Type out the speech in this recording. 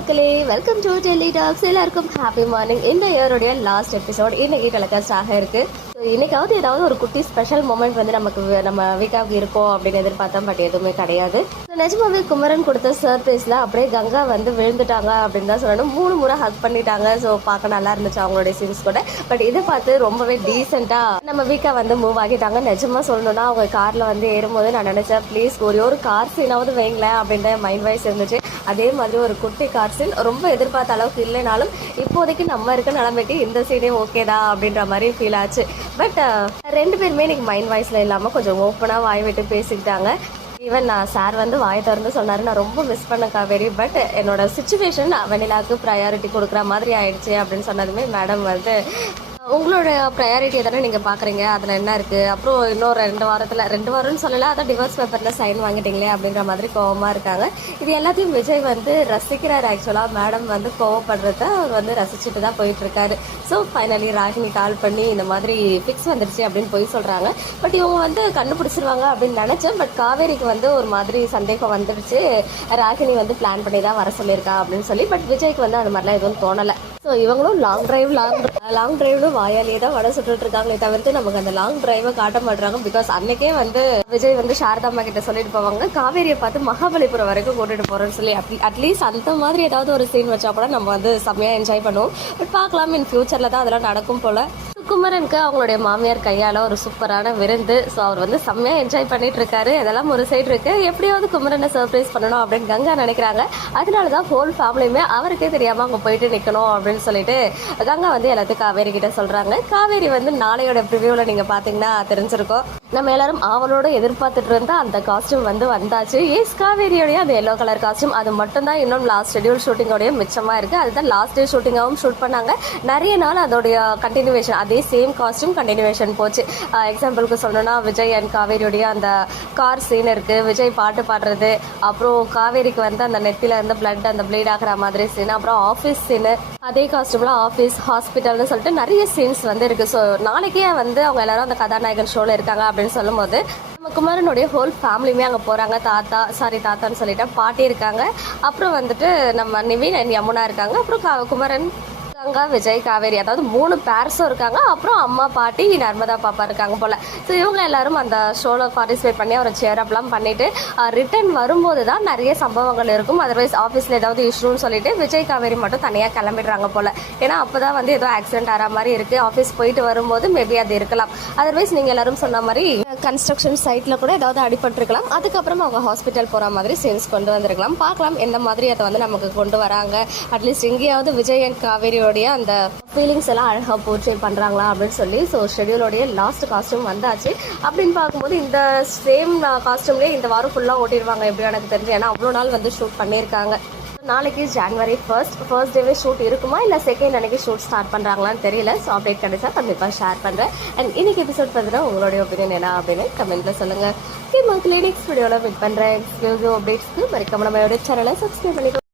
மக்களே, welcome to Delhi tax. எல்லாருக்கும் happy morning. இந்த இயருடைய லாஸ்ட் எபிசோட் இன்னைக்கு டெலிகாஸ்ட் ஆக இருக்கு. இன்னைக்காவது ஏதாவது ஒரு குட்டி ஸ்பெஷல் மூமெண்ட் வந்து நம்ம வீக்காவுக்கு இருக்கும் அப்படின்னு எதிர்பார்த்தோம். பட் எதுவுமே கிடையாது. நிஜமாவே குமரன் கொடுத்த சர்ப்ரைஸ்ல அப்படியே கங்கா வந்து விழுந்துட்டாங்க அப்படின்னு தான் சொல்லணும். 3 முறை ஹக் பண்ணிட்டாங்க. ஸோ பார்க்க நல்லா இருந்துச்சு அவங்களுடைய சீன்ஸ் கூட. பட் இதை பார்த்து ரொம்பவே டீசெண்டா நம்ம வீக்கா வந்து மூவ் ஆகிட்டாங்க. நிஜமா சொல்லணும்னா அவங்க கார்ல வந்து ஏறும்போது நான் நினைச்சேன், ப்ளீஸ் ஒரே ஒரு கார் சீனாவது வைங்களேன் அப்படின்ற மைண்ட் வைஸ் இருந்துச்சு. அதே மாதிரி ஒரு குட்டி கார் சீன் ரொம்ப எதிர்பார்த்த அளவுக்கு இல்லைனாலும் இப்போதைக்கு நம்ம இருக்க நிலைமைக்கு இந்த சீனே ஓகேதா அப்படின்ற மாதிரி ஃபீல் ஆச்சு. பட் 2 பேருமே இன்னைக்கு மைண்ட் வாய்ஸ்ல இல்லாமல் கொஞ்சம் ஓப்பனாக வாய் விட்டு பேசிக்கிட்டாங்க. ஈவன் சார் வந்து வாயை திறந்து சொன்னார், நான் ரொம்ப மிஸ் பண்ண காவேரி, பட் என்னோட சுச்சுவேஷன் வெண்ணிலாவுக்கு ப்ரையாரிட்டி கொடுக்குற மாதிரி ஆயிடுச்சு அப்படின்னு சொன்னதுமே மேடம் வந்து உங்களோட ப்ரையாரிட்டியை தானே நீங்கள் பார்க்குறீங்க, அதில் என்ன இருக்குது, அப்புறம் இன்னும் 2 வாரம்னு சொல்லலை, அதான் டிவோர்ஸ் பேப்பரில் சைன் வாங்கிட்டீங்களே அப்படின்ற மாதிரி கோவமாக இருக்காங்க. இது எல்லாத்தையும் விஜய் வந்து ரசிக்கிறார். ஆக்சுவலாக மேடம் வந்து கோவப்படுறத அவர் வந்து ரசிச்சுட்டு தான் போயிட்டுருக்காரு. ஸோ ஃபைனலி ராகினி கால் பண்ணி இந்த மாதிரி ஃபிக்ஸ் வந்துருச்சு அப்படின்னு போய் சொல்கிறாங்க. பட் இவங்க வந்து கண்டுபிடிச்சிருவாங்க அப்படின்னு நினச்சேன். பட் காவேரிக்கு வந்து ஒரு மாதிரி சந்தேகம் வந்துடுச்சு, ராகினி வந்து பிளான் பண்ணி தான் வர சொல்லியிருக்கா அப்படின்னு சொல்லி. பட் விஜய்க்கு வந்து அது மாதிரிலாம் எதுவும் தோணலை. ஸோ இவங்களும் லாங் டிரைவ்னு வாயாலேயே தான் வடை சுட்டுட்டு இருக்காங்களே தவிர்த்து நமக்கு அந்த லாங் டிரைவை காட்ட மாட்டுறாங்க. பிகாஸ் அன்னைக்கே வந்து விஜய் வந்து சாரதாம்மா கிட்ட சொல்லிட்டு போவாங்க, காவேரியை பார்த்து மகாபலிபுரம் வரைக்கும் கூட்டிட்டு போறோம்னு சொல்லி. அட்லீஸ்ட் அந்த மாதிரி ஏதாவது ஒரு சீன் வச்சா கூட நம்ம வந்து செம்மையா என்ஜாய் பண்ணுவோம். பட் பார்க்கலாம், இன் ஃபியூச்சர்ல தான் அதெல்லாம் நடக்கும் போல. குமரனுக்கு அவங்களுடைய மாமியார் கையால ஒரு சூப்பரான விருந்து. ஸோ அவர் வந்து செம்மையா என்ஜாய் பண்ணிட்டு இருக்காரு. இதெல்லாம் ஒரு சைடு இருக்கு. எப்படியாவது குமரனை சர்ப்ரைஸ் பண்ணணும் அப்படின்னு கங்கா நினைக்கிறாங்க. அதனாலதான் ஹோல் ஃபேமிலியுமே அவருக்கே தெரியாம அங்க போயிட்டு நிக்கணும் அப்படின்னு சொல்லிட்டு கங்கா வந்து எல்லாத்தையும் காவேரி கிட்ட சொல்றாங்க. காவேரி வந்து நாளையோட ப்ரிவியூல நீங்க பாத்தீங்கன்னா தெரிஞ்சிருக்கும். நம்ம எல்லாரும் அவளோட எதிர்பார்த்துட்டு இருந்தா அந்த காஸ்டியூம் வந்து வந்தாச்சு. எஸ், காவேரியோடைய அந்த எல்லோ கலர் காஸ்டியூம் அது மட்டும் தான் இன்னும் லாஸ்ட் ஷெட்யூல் ஷூட்டிங்கோடைய மிச்சமா இருக்கு. அதுதான் லாஸ்ட் டே ஷூட்டிங்காகவும் ஷூட் பண்ணாங்க. நிறைய நாள் அதோடைய கண்டினியூவேஷன், அதே சேம் காஸ்டியூம் கண்டினியூவேஷன் போச்சு. எக்ஸாம்பிளுக்கு சொல்லணும்னா விஜய் அண்ட் காவேரியோடைய அந்த கார் சீன் இருக்கு, விஜய் பாட்டு பாடுறது, அப்புறம் காவேரிக்கு வந்து அந்த நெத்தில இருந்து பிளட் அந்த ப்ளீட் ஆகிற மாதிரி சீன், அப்புறம் ஆஃபீஸ் சீனு அதே காஸ்டியூம்ல ஆஃபீஸ் ஹாஸ்பிட்டல்னு சொல்லிட்டு நிறைய சீன்ஸ் வந்து இருக்கு. ஸோ நாளைக்கே வந்து அவங்க எல்லாரும் அந்த கதாநாயகன் ஷோல இருக்காங்க அப்படின்னு சொல்லும் போது நம்ம குமரனுடைய ஹோல் ஃபேமிலியுமே அங்கே போகிறாங்க. தாத்தான்னு சொல்லிட்டு பாட்டி இருக்காங்க, அப்புறம் வந்துட்டு நம்ம நிவின் அண்ட் யமுனா இருக்காங்க, அப்புறம் குமரன், கங்கா, விஜய், காவேரி, அதாவது 3 பேர்ஸும் இருக்காங்க. அப்புறம் அம்மா, பாட்டி, நர்மதா பாப்பா இருக்காங்க போல. ஸோ இவங்க எல்லாரும் அந்த ஷோவில் பார்ட்டிசிபேட் பண்ணி அவரை சேர் அப்லாம் பண்ணிட்டு ரிட்டர்ன் வரும்போது தான் நிறைய சம்பவங்கள் இருக்கும். அதர்வைஸ் ஆஃபீஸில் ஏதாவது இஷ்யூன்னு சொல்லிட்டு விஜய், காவேரி மட்டும் தனியாக கிளம்பிடுறாங்க போல. ஏன்னா அப்போதான் வந்து ஏதோ ஆக்சிடென்ட் ஆகிற மாதிரி இருக்கு. ஆஃபீஸ் போயிட்டு வரும்போது மேபி அது இருக்கலாம். அதர்வைஸ் நீங்கள் எல்லாரும் சொன்ன மாதிரி கன்ஸ்ட்ரக்ஷன் சைட்டில் கூட ஏதாவது அடிபட்டிருக்கலாம். அதுக்கப்புறம் அவங்க ஹாஸ்பிட்டல் போகிற மாதிரி சீன்ஸ் கொண்டு வந்திருக்கலாம். பார்க்கலாம் எந்த மாதிரி அதை வந்து நமக்கு கொண்டு வராங்க. அட்லீஸ்ட் எங்கேயாவது விஜய் அண்ட் காவேரி அந்த ஃபீலிங்ஸ் எல்லாம் அழகாக போர்ட்ரே பண்ணுறாங்களா அப்படின்னு சொல்லி. ஸோ ஷெட்யூலோடைய லாஸ்ட் காஸ்டியூம் வந்தாச்சு. அப்படின்னு பார்க்கும்போது இந்த சேம் காஸ்டியூம்லேயே இந்த வாரம் ஃபுல்லாக ஓட்டிடுவாங்க எப்படியும் எனக்கு தெரிஞ்சு. ஏன்னா அவ்வளோ நாள் வந்து ஷூட் பண்ணியிருக்காங்க. நாளைக்கு ஜனவரி ஃபர்ஸ்ட் டேவே ஷூட் இருக்குமா இல்லை செகண்ட் அன்னைக்கு ஷூட் ஸ்டார்ட் பண்ணுறாங்களான்னு தெரியல. ஸோ அப்டேட் கிடைச்சா கண்டிப்பாக ஷேர் பண்ணுறேன். அண்ட் இன்னைக்கு எபிசோட் பார்த்தீங்கன்னா உங்களுடைய ஒப்பீனியன் என்ன அப்படின்னு கமெண்ட்ல சொல்லுங்கள். மக்களே, நெக்ஸ்ட் வீடியோவில் மீட் பண்ணுறேன். எக்ஸ்க்ளூசிவ் அப்டேட்ஸ்க்கு மறக்காம நம்ம சேனலை சப்ஸ்கிரைப் பண்ணிக்கோ.